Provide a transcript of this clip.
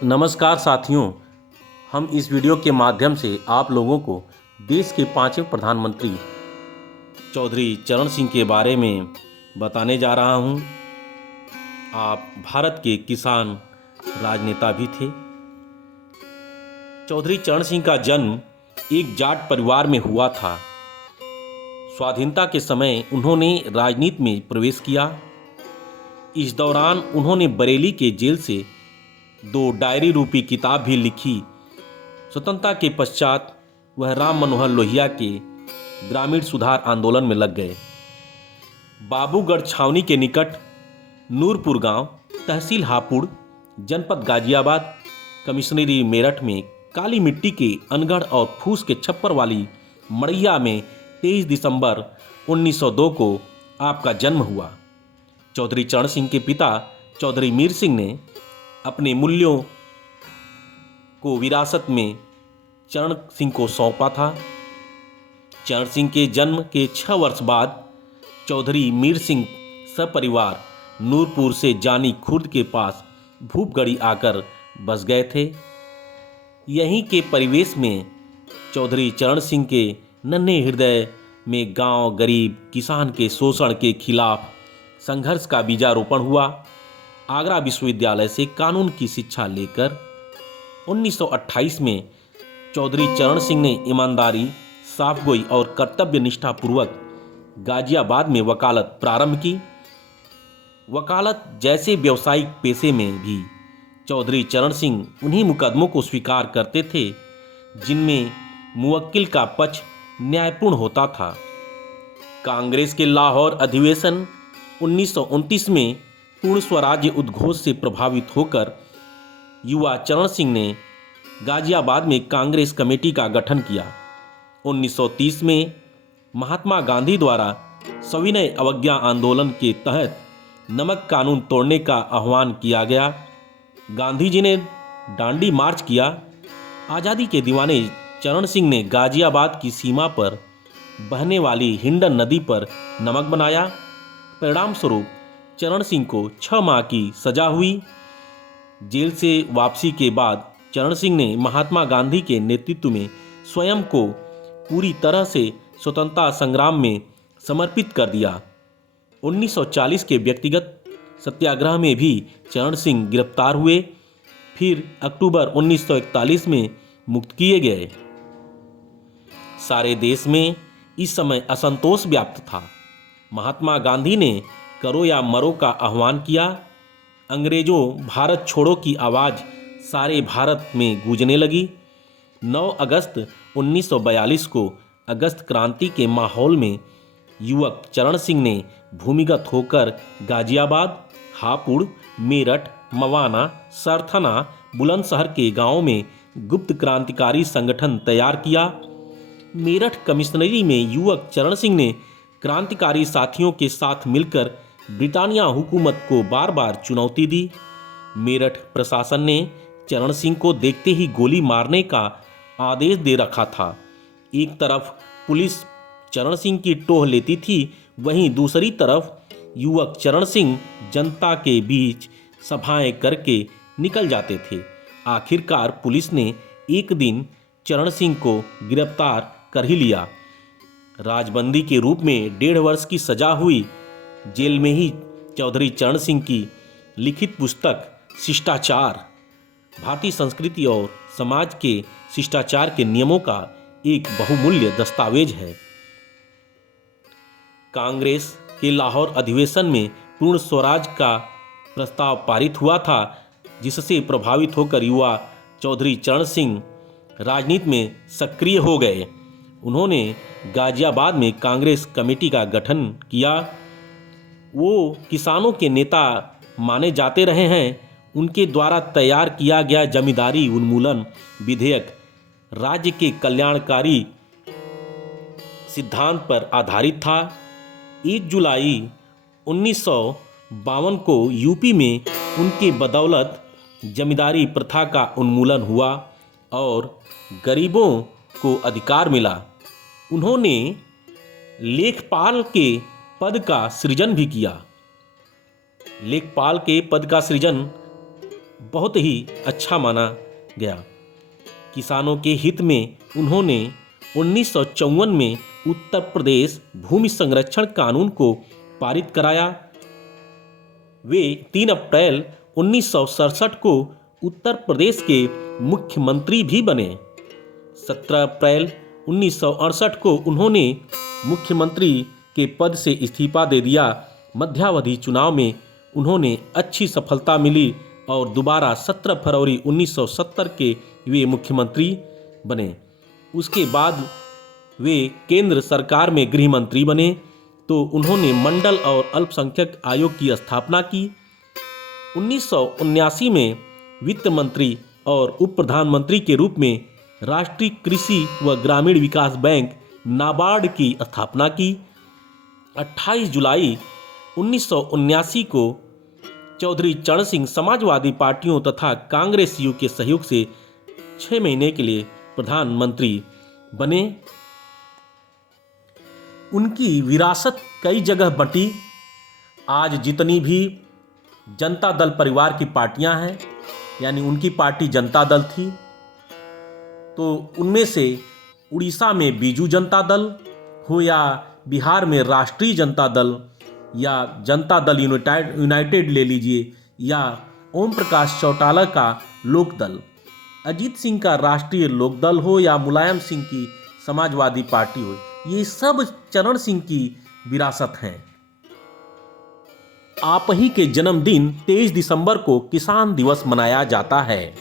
नमस्कार साथियों। हम इस वीडियो के माध्यम से आप लोगों को देश के 5वें प्रधानमंत्री चौधरी चरण सिंह के बारे में बताने जा रहा हूं। आप भारत के किसान राजनेता भी थे। चौधरी चरण सिंह का जन्म एक जाट परिवार में हुआ था। स्वाधीनता के समय उन्होंने राजनीति में प्रवेश किया। इस दौरान उन्होंने बरेली के जेल से 2 डायरी रूपी किताब भी लिखी। स्वतंत्रता के पश्चात वह राम मनोहर लोहिया के ग्रामीण सुधार आंदोलन में लग गए। बाबूगढ़ छावनी के निकट नूरपुर गांव, तहसील हापुड़, जनपद गाजियाबाद, कमिश्नरी मेरठ में काली मिट्टी के अनगढ़ और फूस के छप्पर वाली मड़ैया में 23 दिसंबर 1902 को आपका जन्म हुआ। चौधरी चरण सिंह के पिता चौधरी मीर सिंह ने अपने मूल्यों को विरासत में चरण सिंह को सौंपा था। चरण सिंह के जन्म के 6 वर्ष बाद चौधरी मीर सिंह सपरिवार नूरपुर से जानी खुर्द के पास भूपगढ़ी आकर बस गए थे। यहीं के परिवेश में चौधरी चरण सिंह के नन्हे हृदय में गांव गरीब किसान के शोषण के खिलाफ संघर्ष का बीजारोपण हुआ। आगरा विश्वविद्यालय से कानून की शिक्षा लेकर 1928 में चौधरी चरण सिंह ने ईमानदारी, साफगोई और कर्तव्य निष्ठा पूर्वक गाजियाबाद में वकालत प्रारंभ की। वकालत जैसे व्यावसायिक पेशे में भी चौधरी चरण सिंह उन्हीं मुकदमों को स्वीकार करते थे जिनमें मुवक्किल का पक्ष न्यायपूर्ण होता था। कांग्रेस के लाहौर अधिवेशन 1929 में पूर्ण स्वराज्य उद्घोष से प्रभावित होकर युवा चरण सिंह ने गाजियाबाद में कांग्रेस कमेटी का गठन किया। 1930 में महात्मा गांधी द्वारा सविनय अवज्ञा आंदोलन के तहत नमक कानून तोड़ने का आह्वान किया गया। गांधी जी ने डांडी मार्च किया। आज़ादी के दीवाने चरण सिंह ने गाजियाबाद की सीमा पर बहने वाली हिंडन नदी पर नमक बनाया। परिणाम स्वरूप चरण सिंह को 6 माह की सजा हुई। जेल से वापसी के बाद चरण सिंह ने महात्मा गांधी के नेतृत्व में स्वयं को पूरी तरह से स्वतंत्रता संग्राम में समर्पित कर दिया। 1940 के व्यक्तिगत सत्याग्रह में भी चरण सिंह गिरफ्तार हुए, फिर अक्टूबर 1941 में मुक्त किए गए। सारे देश में इस समय असंतोष व्याप्त था। महात्मा गांधी ने करो या मरो का आह्वान किया। अंग्रेजों भारत छोड़ो की आवाज़ सारे भारत में गूंजने लगी। 9 अगस्त 1942 को अगस्त क्रांति के माहौल में युवक चरण सिंह ने भूमिगत होकर गाजियाबाद, हापुड़, मेरठ, मवाना, सरथना, बुलंदशहर के गांवों में गुप्त क्रांतिकारी संगठन तैयार किया। मेरठ कमिश्नरी में युवक चरण सिंह ने क्रांतिकारी साथियों के साथ मिलकर ब्रिटानिया हुकूमत को बार बार चुनौती दी। मेरठ प्रशासन ने चरण सिंह को देखते ही गोली मारने का आदेश दे रखा था। एक तरफ पुलिस चरण सिंह की टोह लेती थी, वहीं दूसरी तरफ युवक चरण सिंह जनता के बीच सभाएं करके निकल जाते थे। आखिरकार पुलिस ने एक दिन चरण सिंह को गिरफ्तार कर ही लिया। राजबंदी के रूप में 1.5 वर्ष की सजा हुई। जेल में ही चौधरी चरण सिंह की लिखित पुस्तक शिष्टाचार भारतीय संस्कृति और समाज के शिष्टाचार के नियमों का एक बहुमूल्य दस्तावेज है। कांग्रेस के लाहौर अधिवेशन में पूर्ण स्वराज का प्रस्ताव पारित हुआ था, जिससे प्रभावित होकर युवा चौधरी चरण सिंह राजनीति में सक्रिय हो गए। उन्होंने गाजियाबाद में कांग्रेस कमेटी का गठन किया। वो किसानों के नेता माने जाते रहे हैं। उनके द्वारा तैयार किया गया जमींदारी उन्मूलन विधेयक राज्य के कल्याणकारी सिद्धांत पर आधारित था। 1 जुलाई 1952 को यूपी में उनके बदौलत जमींदारी प्रथा का उन्मूलन हुआ और गरीबों को अधिकार मिला। उन्होंने लेखपाल के पद का सृजन भी किया। लेखपाल के पद का सृजन बहुत ही अच्छा माना गया। किसानों के हित में उन्होंने 1954 में उत्तर प्रदेश भूमि संरक्षण कानून को पारित कराया। वे 3 अप्रैल 1967 को उत्तर प्रदेश के मुख्यमंत्री भी बने। 17 अप्रैल 1968 को उन्होंने मुख्यमंत्री के पद से इस्तीफा दे दिया। मध्यावधि चुनाव में उन्होंने अच्छी सफलता मिली और दोबारा 17 फरवरी 1970 के वे मुख्यमंत्री बने। उसके बाद वे केंद्र सरकार में गृह मंत्री बने तो उन्होंने मंडल और अल्पसंख्यक आयोग की स्थापना की। 1979 में वित्त मंत्री और उप प्रधानमंत्री के रूप में राष्ट्रीय कृषि व ग्रामीण विकास बैंक नाबार्ड की स्थापना की। 28 जुलाई 1979 को चौधरी चरण सिंह समाजवादी पार्टियों तथा कांग्रेस यू के सहयोग से 6 महीने के लिए प्रधानमंत्री बने। उनकी विरासत कई जगह बंटी। आज जितनी भी जनता दल परिवार की पार्टियां हैं, यानी उनकी पार्टी जनता दल थी, तो उनमें से उड़ीसा में बीजू जनता दल हो या बिहार में राष्ट्रीय जनता दल या जनता दल यूनाइटेड ले लीजिए, या ओम प्रकाश चौटाला का लोक दल, अजीत सिंह का राष्ट्रीय लोक दल हो या मुलायम सिंह की समाजवादी पार्टी हो, ये सब चरण सिंह की विरासत हैं। आप ही के जन्मदिन 23 दिसंबर को किसान दिवस मनाया जाता है।